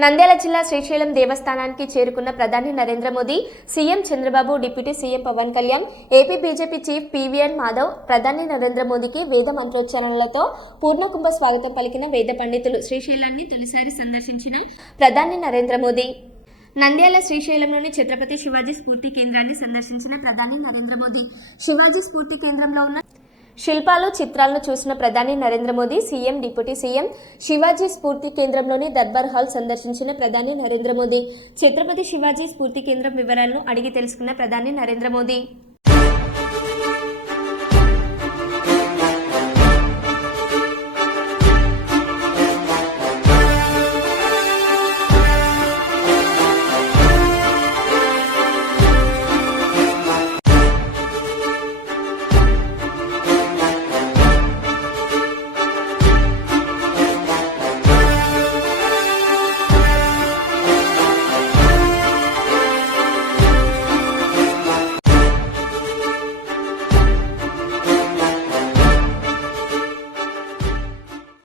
నంద్యాల జిల్లా శ్రీశైలం దేవస్థానానికి చేరుకున్న ప్రధాని Narendra Modi, CM Chandrababu, deputy CM Pawan Kalyan, AP BJP chief PVN Madhav ప్రధాని నరేంద్ర మోదీకి వేద మంత్రోచ్చారణలతో పూర్ణకుంభ స్వాగతం పలికిన వేద పండితులు. శ్రీశైలాన్ని తొలిసారి సందర్శించిన ప్రధాని నరేంద్ర మోదీ. నంద్యాల శ్రీశైలంలోని ఛత్రపతి శివాజీ స్ఫూర్తి కేంద్రాన్ని సందర్శించిన ప్రధాని నరేంద్ర మోదీ. శివాజీ స్ఫూర్తి కేంద్రంలో ఉన్న శిల్పాలు, చిత్రాలను చూసిన ప్రధాని Narendra Modi, CM, deputy CM Shivaji స్ఫూర్తి కేంద్రంలోని దర్బార్ హాల్ సందర్శించిన ప్రధాని నరేంద్ర మోదీ. ఛత్రపతి శివాజీ స్ఫూర్తి కేంద్రం వివరాలను అడిగి తెలుసుకున్న ప్రధాని నరేంద్ర మోదీ.